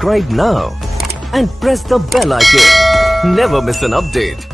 Subscribe now and press the bell icon. Never miss an update.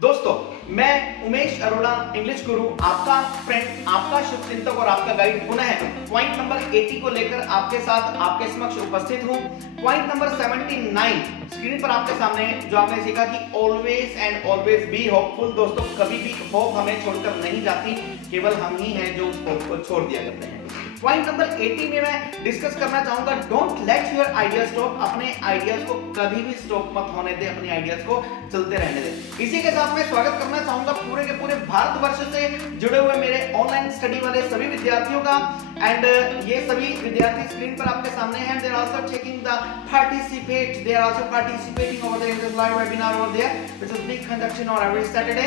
दोस्तों, मैं Umesh Arora, English गुरु, आपका friend, आपका शुभचिंतक और आपका गाइड पुनः पॉइंट नंबर 80 को लेकर आपके साथ आपके समक्ष उपस्थित हूं। पॉइंट नंबर 79 स्क्रीन पर आपके सामने जो आपने सीखा कि always and always be hopeful. दोस्तों, कभी भी होप हमें छोड़कर नहीं जाती, केवल हम ही हैं जो उस होप को छोड़ दिया करते हैं। पॉइंट नंबर 80 में मैं डिस्कस करना चाहूंगा, don't let your idea stop. अपने आइडियाज को कभी भी स्टॉप मत होने दे, अपने आइडियाज को चलते रहने दे। इसी के साथ मैं स्वागत करना चाहूंगा पूरे के पूरे भारतवर्ष से जुड़े हुए मेरे ऑनलाइन स्टडी वाले सभी विद्यार्थियों का। एंड ये सभी विद्यार्थी स्क्रीन पर आपके सामने हैं। They are also checking the participate, they are also participating over the live webinar over there which is being conducted on every Saturday.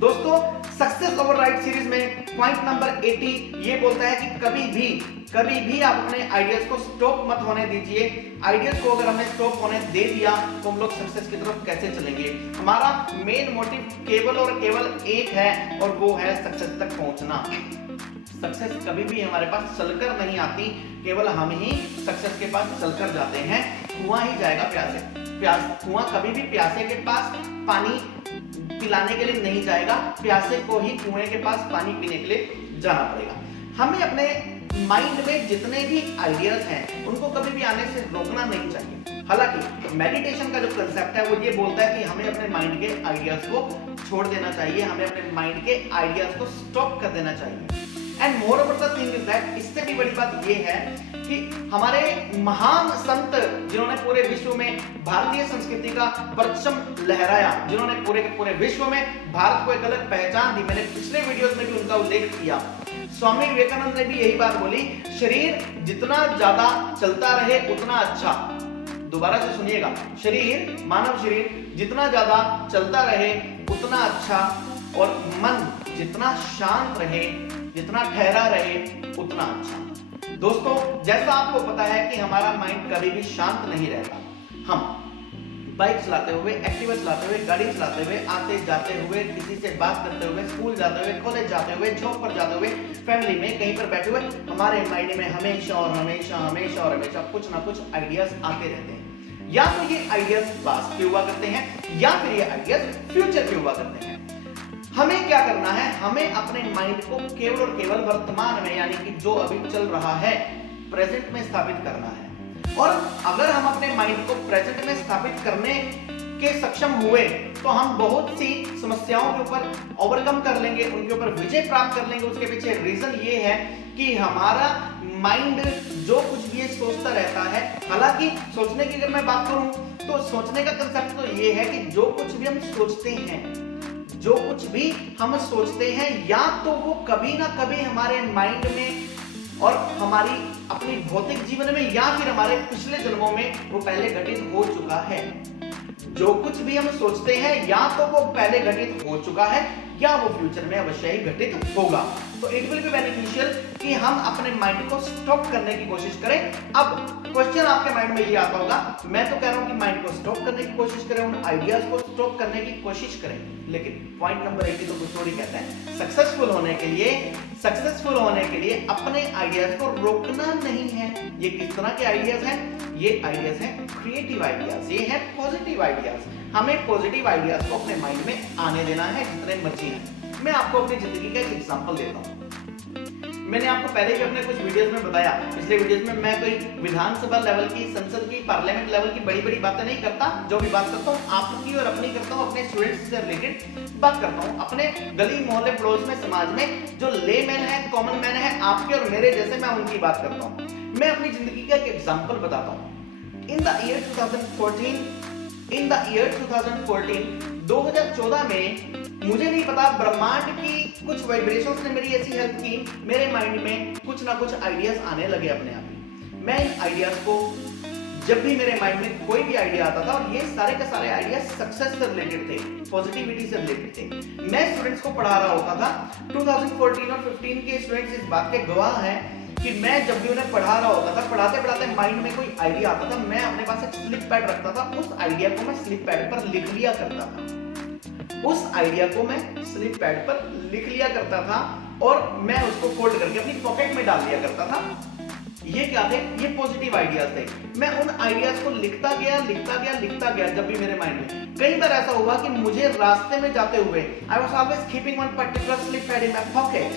दोस्तों, सक्सेस ओवरराइड सीरीज में पॉइंट नंबर 80 ये बोलता है कि कभी भी आप अपने आइडियाज को स्टॉप मत होने दीजिए। आइडियाज को अगर हमने स्टॉप होने दे दिया तो हम लोग सक्सेस की तरफ कैसे चलेंगे। हमारा मेन मोटिव केवल और केवल एक है और वो है सक्सेस तक पहुंचना। सक्सेस कभी भी हमारे पास चलकर नहीं आती, केवल हम ही सक्सेस के पास चलकर जाते हैं। कुआं ही जाएगा कुआं कभी भी प्यासे के पास पानी पिलाने के लिए नहीं जाएगा, प्यासे को ही कुएं के पास पानी पीने के लिए जाना पड़ेगा। हमें अपने माइंड में जितने भी आइडियाज हैं उनको कभी भी आने से रोकना नहीं चाहिए। हालांकि मेडिटेशन का जो कंसेप्ट है वो ये बोलता है कि हमें अपने माइंड के आइडियाज को छोड़ देना चाहिए, हमें अपने माइंड के आइडियाज को स्टॉप कर देना चाहिए। And more over the thing is that, इससे भी बड़ी बात ये है कि हमारे महान संत जिन्होंने पूरे विश्व में भारतीय संस्कृति का परचम लहराया, जिन्होंने पूरे के पूरे विश्व में भारत को एक अलग पहचान दी, मैंने पिछले वीडियोस में भी उनका उल्लेख किया। स्वामी विवेकानंद ने भी यही बात बोली, शरीर जितना ज्यादा चलता रहे उतना अच्छा। दोबारा से सुनिएगा, मानव शरीर जितना ज्यादा चलता रहे उतना अच्छा, और मन जितना शांत रहे, जितना ठहरा रहे उतना अच्छा। दोस्तों, जैसा आपको पता है कि हमारा माइंड कभी भी शांत नहीं रहता। हम बाइक चलाते हुए, एक्टिवा चलाते हुए, गाड़ी चलाते हुए, आते जाते हुए, किसी से बात करते हुए, स्कूल जाते हुए, कॉलेज जाते हुए, जॉब पर जाते हुए, फैमिली में कहीं पर बैठे हुए, हमारे माइंड में हमेशा और हमेशा हमेशा और हमेशा कुछ ना कुछ आइडियाज आते रहते हैं। या तो ये आइडियाज पास्ट के हुआ करते हैं या फिर ये आइडियाज फ्यूचर के हुआ करते हैं। हमें क्या करना है, हमें अपने माइंड को केवल और केवल वर्तमान में, यानी कि जो अभी चल रहा है, प्रेजेंट में स्थापित करना है। और अगर हम अपने माइंड को प्रेजेंट में स्थापित करने के सक्षम हुए तो हम बहुत सी समस्याओं के ऊपर ओवरकम कर लेंगे, उनके ऊपर विजय प्राप्त कर लेंगे। उसके पीछे रीजन ये है कि हमारा माइंड जो कुछ भी सोचता रहता है, हालांकि सोचने की अगर मैं बात करूं तो सोचने का कंसेप्ट तो ये है कि जो कुछ भी हम सोचते हैं या तो वो कभी ना कभी हमारे माइंड में और हमारी अपनी भौतिक जीवन में या फिर हमारे पिछले जन्मों में वो पहले घटित हो चुका है। जो कुछ भी हम सोचते हैं या तो वो पहले घटित हो चुका है या वो फ्यूचर में अवश्य ही घटित होगा। तो इट विल बी बेनिफिशियल कि हम अपने माइंड को स्टॉप करने की कोशिश करें। अब क्वेश्चन आपके माइंड में ये आता होगा, मैं तो कह रहा हूं कि माइंड को स्टॉप करने की कोशिश करें, उन आइडियाज को स्टॉप करने की कोशिश करें, लेकिन पॉइंट नंबर 80 तो कुछ और ही कहता है। सक्सेसफुल होने के लिए अपने आइडियाज को रोकना नहीं है। ये किस तरह के आइडियाज हैं? ये आइडियाज हैं क्रिएटिव आइडियाज, ये है पॉजिटिव आइडियाज। हमें पॉजिटिव आइडियाज को अपने माइंड में आने देना है जितने मर्जी हैं। मैं आपको अपनी जिंदगी का एक एग्जांपल देता हूं। मैंने आपको पहले भी अपने कुछ वीडियोस में बताया, पिछले वीडियोस में मैं कोई विधानसभा लेवल की, संसद की, पार्लियामेंट लेवल की बड़ी बातें नहीं करता। जो भी बात करता हूँ आपकी और अपनी करता हूँ, अपने स्टूडेंट्स से रिलेटेड बात करता हूँ। अपने गली मोहल्ले पड़ोस में, समाज में जो लेमैन है, कॉमन मैन है, आपके और मेरे जैसे, मैं उनकी बात करता हूँ। मैं अपनी जिंदगी का एक एग्जाम्पल बताता हूँ। इन द ईयर 2014 में मुझे नहीं पता, ब्रह्मांड की कुछ वाइब्रेशंस ने मेरी ऐसी हेल्प की, मेरे माइंड में कुछ ना कुछ आइडियाज आने लगे अपने आप ही। मैं इन आइडियाज को, जब भी मेरे माइंड में कोई भी आइडिया आता था, और ये सारे के सारे आइडियाज सक्सेस से रिलेटेड थे, पॉजिटिविटी से रिलेटेड थे। मैं स्टूडेंट्स को पढ़ा रहा होता था। 2014 और 15 के स्टूडेंट्स इस बात के गवाह हैं कि मैं जब भी उन्हें पढ़ा रहा होता था, पढ़ाते पढ़ाते माइंड में कोई आइडिया आता था, मैं अपने पास एक स्लिप पैड रखता था, उस आइडिया को मैं स्लिप पैड पर लिख लिया करता था और मैं उसको फोल्ड करके अपनी पॉकेट में डाल लिया करता था। ये क्या थे? ये पॉजिटिव आइडियाज थे। मैं उन आइडियाज को लिखता गया जब भी मेरे माइंड में। कई बार ऐसा हुआ कि मुझे रास्ते में जाते हुए I was always keeping one particular slip pad in my pocket.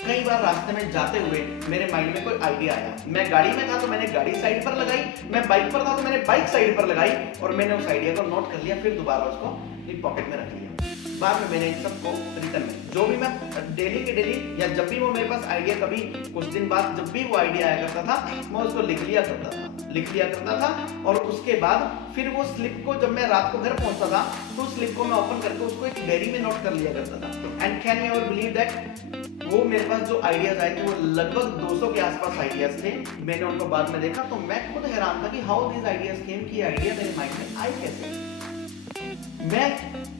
कई बार रास्ते में जाते हुए मेरे माइंड में कोई आइडिया आया। मैं गाड़ी में था तो मैंने गाड़ी साइड पर लगाई, मैं बाइक पर था तो मैंने बाइक साइड पर लगाई और मैंने उस आइडिया को नोट कर लिया, फिर दोबारा उसको अपनी पॉकेट में रख लिया। बाद में मैंने इन सबको रिटर्न में जो भी मैं डेली के डेली या जब भी वो मेरे पास आइडिया, कभी कुछ दिन बाद जब भी वो आइडिया आया करता था, मैं उसको लिख लिया करता था और उसके बाद फिर वो स्लिप को जब मैं रात को घर पहुंचता था तो उस स्लिप को मैं ओपन करके उसको एक डायरी में नोट कर लिया करता था। And can you ever believe that वो मेरे पास जो आइडियाज आए थे वो लगभग 200 के आसपास आइडियाज थे। मैंने उनको बाद में देखा तो मैं खुद हैरान था कि हाउ दीज आइडियाज केम, कि आइडिया मेरे माइंड में आए कैसे। मैं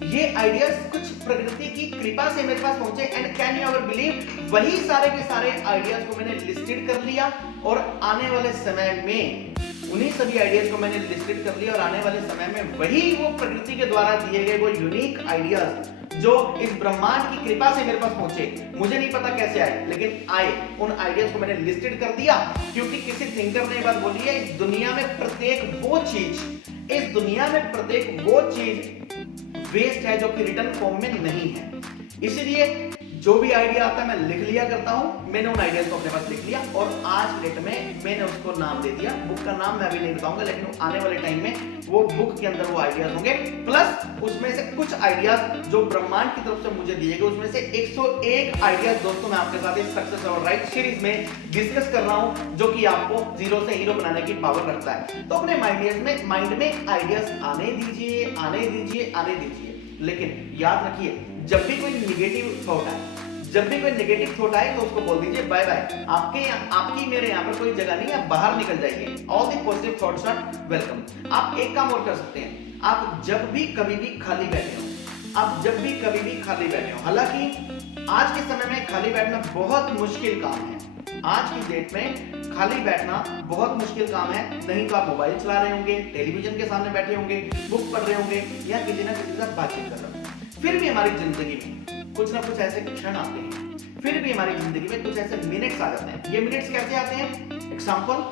ये आइडियाज कुछ प्रकृति की कृपा से मेरे पास पहुंचे। And can you ever believe वही सारे के सारे आइडियाज को मैंने लिस्टेड कर लिया और आने वाले समय में उन्हीं सभी आइडियाज को मैंने लिस्टेड कर लिया और आने वाले समय में वही वो प्रकृति के द्वारा दिए गए वो यूनिक आइडियाज जो इस ब्रह्मांड की कृपा से मेरे पास पहुंचे, मुझे नहीं पता कैसे आए लेकिन आए। उन आइडियाज को मैंने लिस्टेड कर दिया क्योंकि किसी थिंकर ने बात बोली है, इस दुनिया में प्रत्येक वो चीज वेस्ट है जो कि रिटर्न फॉर्म में नहीं है। इसीलिए जो भी आइडिया आता है मैं लिख लिया करता हूं। मैंने उन आइडियाज को अपने पास लिख लिया और आज की डेट में मैंने उसको नाम दे दिया। बुक का नाम मैं अभी नहीं बताऊंगा लेकिन आने वाले टाइम में वो बुक के अंदर वो आइडियाज होंगे, प्लस उसमें से कुछ आइडियाज जो ब्रह्मांड की तरफ से मुझे दिए गए, उसमें से 101 आइडियाज दोस्तों मैं आपके साथ इस सक्सेस और राइट सीरीज में डिस्कस कर रहा हूं जो कि आपको जीरो से हीरो बनाने की पावर रखता है। तो अपने माइंड में आइडियाज आने दीजिए। लेकिन याद रखिए, जब भी कोई नेगेटिव थॉट आए तो उसको बोल दीजिए बाय बाय, आपकी मेरे यहाँ पर कोई जगह नहीं, आप बाहर निकल जाइए। All the positive thoughts are welcome. आप एक काम और कर सकते हैं, आप जब भी कभी भी खाली बैठे हो, हालांकि आज के समय में खाली बैठना बहुत मुश्किल काम है। आज की डेट में खाली बैठना बहुत मुश्किल काम है। नहीं तो आप मोबाइल चला रहे होंगे, टेलीविजन के सामने बैठे होंगे, बुक पढ़ रहे होंगे या किसी ना किसी के साथ बातचीत कर रहे होंगे। फिर भी हमारी जिंदगी में कुछ ना कुछ ऐसे क्षण आते हैं, फिर भी हमारी जिंदगी में कुछ ऐसे मिनट्स आ जाते हैं। ये मिनट्स कैसे आते हैं? एग्जांपल,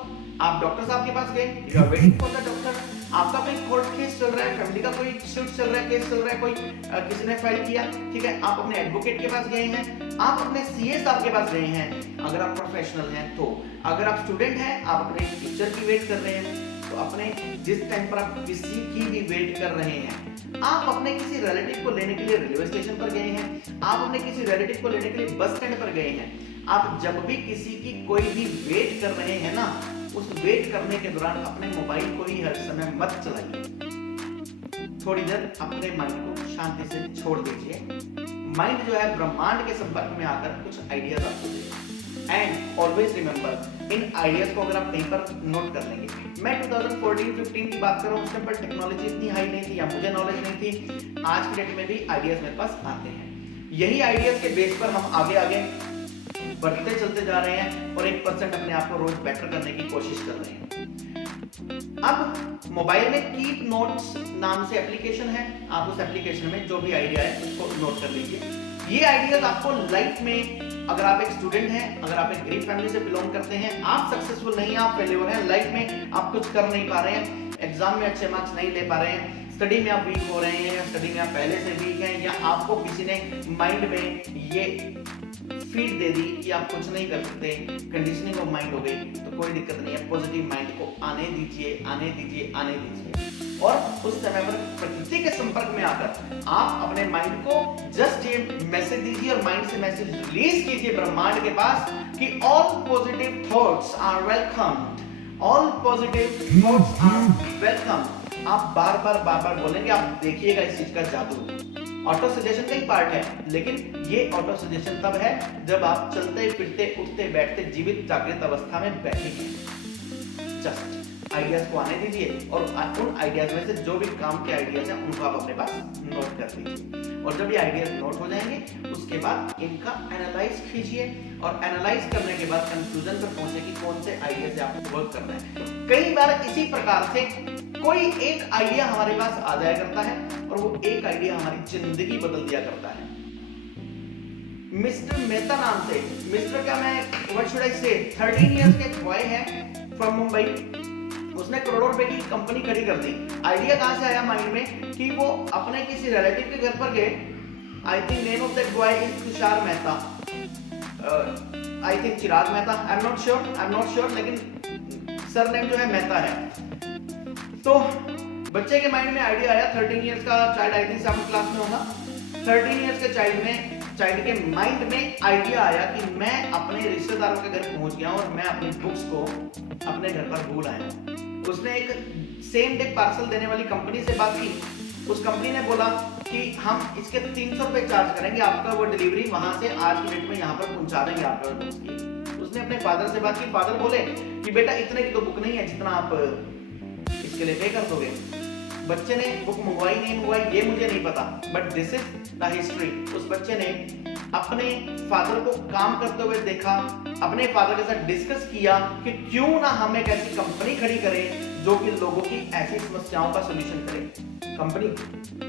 आप डॉक्टर साहब के पास गए, you are waiting for the doctor, आपका कोई कोर्ट केस चल रहा है, फैमिली का कोई सूट चल रहा है, केस चल रहा है, कोई किसी ने फाइल किया, ठीक है, आप अपने एडवोकेट के पास गए हैं, आप अपने सीए साहब के पास गए हैं अगर आप प्रोफेशनल हैं तो। अगर आप स्टूडेंट हैं, आप अपने टीचर की वेट कर रहे हैं, तो अपने जिस टाइम पर आप किसी की भी वेट कर रहे हैं, आप अपने किसी रिलेटिव को लेने के लिए रेलवे स्टेशन पर गए हैं, आप अपने किसी रिलेटिव को लेने के लिए बस स्टैंड पर गए हैं, आप जब भी किसी की कोई भी वेट कर रहे हैं ना, उस वेट करने के दौरान अपने मोबाइल को ही हर समय मत चलाइए। थोड़ी देर अपने माइंड को शांति से छोड़ दीजिए। माइंड जो है ब्रह्मांड के संपर्क में आकर कुछ आइडियाज आपको देगा। And always remember, in ideas को अगर आप कहीं पर नोट कर लेंगे, मैं 2014-15 की बात कर रहा हूँ, उस टाइम पर टेक्नोलॉजी इतनी हाई नहीं थी या मुझे नॉलेज नहीं थी। आज की डेट में भी आइडियाज मेरे पास आते हैं। यही आइडियाज के बेस पर हम आगे बढ़ते चलते जा रहे हैं और 1% अपने आप को रोज बेटर करने की कोशिश कर रहे हैं। अब मोबाइल में कीप नोट्स नाम से एप्लीकेशन है, आप उस एप्लीकेशन में जो भी आइडिया है उसको नोट कर लीजिए। ये आइडियाज आपको लाइफ में, अगर आप एक स्टूडेंट हैं, अगर आप एक गरीब फैमिली से बिलोंग करते हैं, आप सक्सेसफुल नहीं, आप फेल्योर हैं लाइफ में, आप कुछ कर नहीं पा रहे हैं, एग्जाम में अच्छे मार्क्स नहीं ले पा रहे हैं, स्टडी में आप वीक हो रहे हैं, या स्टडी में आप पहले से वीक हैं, या आपको किसी ने माइंड में ये फीड दे दी कि आप कुछ नहीं कर सकते, कंडीशनिंग ऑफ माइंड हो गई, तो कोई दिक्कत नहीं है। पॉजिटिव माइंड को आने दीजिए और उस समय पर प्रकृति के संपर्क में आकर आप अपने माइंड को जस्ट ये मैसेज दीजिए और माइंड से मैसेज रिलीज कीजिए ब्रह्मांड के पास कि all positive thoughts are welcome, all positive thoughts are welcome. आप बार बार बोलेंगे, आप देखिएगा इस चीज का जादू। ऑटो सजेशन का ही पार्ट है, लेकिन ये ऑटो सजेशन तब है जब आप चलते फिरते उठते बैठते जीवित जागृत अवस्था में बैठे हैं। जस्ट आइडियाज को आने दीजिए और उन आइडियाज में से जो भी काम के आइडियाज हैं उनको आप अपने पास नोट कर लीजिए। और जब ये आइडियाज नोट हो जाएंगे उसके बाद इनका एनालाइज कीजिए और एनालाइज करने के बाद कंक्लूजन पर पहुंचे कि कौन से आइडिया से आपको वर्क करना है। कई बार इसी प्रकार से कोई एक आइडिया हमारे पास आ जाया करता है और वो एक आइडिया हमारी जिंदगी बदल दिया करता है। मिस्टर मेहता नाम से, मिस्टर क्या मैं व्हाट शुड आई से, 13 इयर्स के बॉय है फ्रॉम मुंबई। उसने करोड़ों रुपए की कंपनी खड़ी कर दी। आइडिया कहां से आया माइंड में कि वो अपने किसी रिलेटिव के घर पर गए। I think name of that boy is Tushar Mehta, I think Chirag Mehta, I am not sure, लेकिन सरनेम जो है मेहता है। तो बच्चे के माइंड में आइडिया आया, 13 इयर्स का child, I think 7th class में होगा। 13 इयर्स के चाइल्ड के माइंड में आइडिया आया कि मैं अपने रिश्तेदारों के घर पहुंच गया और मैं अपनी बुक्स को अपने घर पर भूल आया। उसने एक सेम डे पार्सल देने वाली कंपनी से बात की। उस कंपनी ने बोला कि हम इसके 300 रुपए चार्ज करेंगे, आपका वो डिलीवरी वहां से आज की डेट में यहाँ पर पहुंचा देंगे आपके बुक्स की। उसने अपने फादर से बात की। फादर बोले कि बेटा इतने की तो बुक नहीं है जितना आप इसके लिए पे कर दोगे। बच्चे ने बुक मंगवाई नहीं मंगवाई ये मुझे नहीं पता, but this is the history. उस बच्चे ने अपने फादर को काम करते हुए देखा, अपने फादर के साथ डिस्कस किया कि क्यों ना हम एक ऐसी कंपनी खड़ी करें जो कि लोगों की ऐसी समस्याओं का सॉल्यूशन करे। कंपनी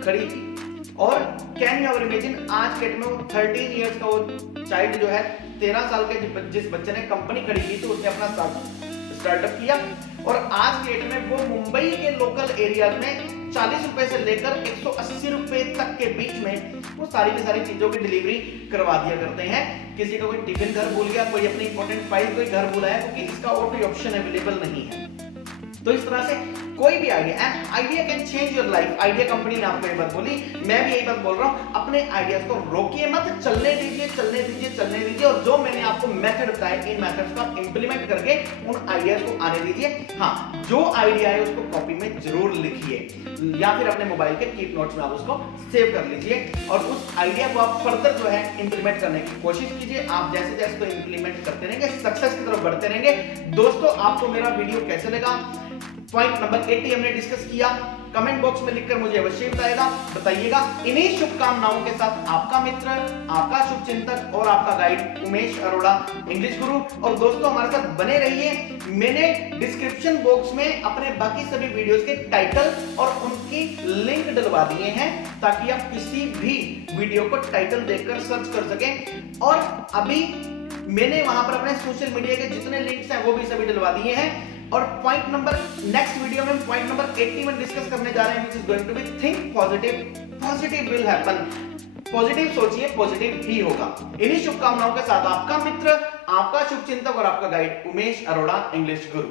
खड़ी की और कैन यू एवर इमेजिन, आज के डेट में वो 13 इयर्स का वो चाइल्ड जो है 13 साल के जिस बच्चे ने कंपनी खड़ी की तो उसने अपना स्टार्टअप किया और आज के डेट में वो मुंबई के लोकल एरिया में 40 रुपए से लेकर 180 रुपए तक के बीच में वो सारी की सारी चीजों की डिलीवरी करवा दिया करते हैं। किसी का कोई टिफिन घर भूल गया, कोई अपनी इंपॉर्टेंट फाइल कोई घर भूला है, क्योंकि इसका और कोई ऑप्शन अवेलेबल नहीं है। तो इस तरह से कोई भी idea can change your life. Idea company ने आपको ये बात बोली, मैं भी यही बात बोल रहा हूं, अपने आइडियाज को रोकिए मत, चलने दीजिए और जो मैंने आपको मेथड बताए इन मेथड्स को आप इंप्लीमेंट करके उन आइडियाज को आने दीजिए। हाँ, जो आइडिया है उसको कॉपी में जरूर लिखिए या फिर अपने मोबाइल के कीप नोट्स में आप उसको सेव कर लीजिए और उस आइडिया को आप फर्दर जो है इंप्लीमेंट करने की कोशिश कीजिए। आप जैसे जैसे तो इंप्लीमेंट करते रहेंगे, सक्सेस की तरफ बढ़ते रहेंगे। दोस्तों, आपको मेरा वीडियो कैसे लगा? पॉइंट नंबर 80 हमने डिस्कस किया। कमेंट बॉक्स में लिखकर मुझे अवश्य बताइएगा। इन्हीं शुभकामनाओं के साथ आपका मित्र, आपका शुभचिंतक और आपका गाइड उमेश अरोड़ा, इंग्लिश गुरु। और दोस्तों, हमारे साथ बने रहिए। मैंने डिस्क्रिप्शन बॉक्स में अपने बाकी सभी वीडियोस के टाइटल और उनकी लिंक डलवा दिए हैं ताकि आप किसी भी वीडियो को टाइटल देखकर सर्च कर सकें। और अभी मैंने वहां पर अपने सोशल मीडिया के जितने लिंक्स हैं वो भी सभी डलवा दिए हैं। और पॉइंट नंबर नेक्स्ट वीडियो में पॉइंट नंबर 81 डिस्कस करने जा रहे हैं, which is going to be think positive will happen. Positive सोचिए, पॉजिटिव ही होगा। इन्हीं शुभकामनाओं के साथ आपका मित्र, आपका शुभचिंतक और आपका गाइड उमेश अरोड़ा, इंग्लिश गुरु।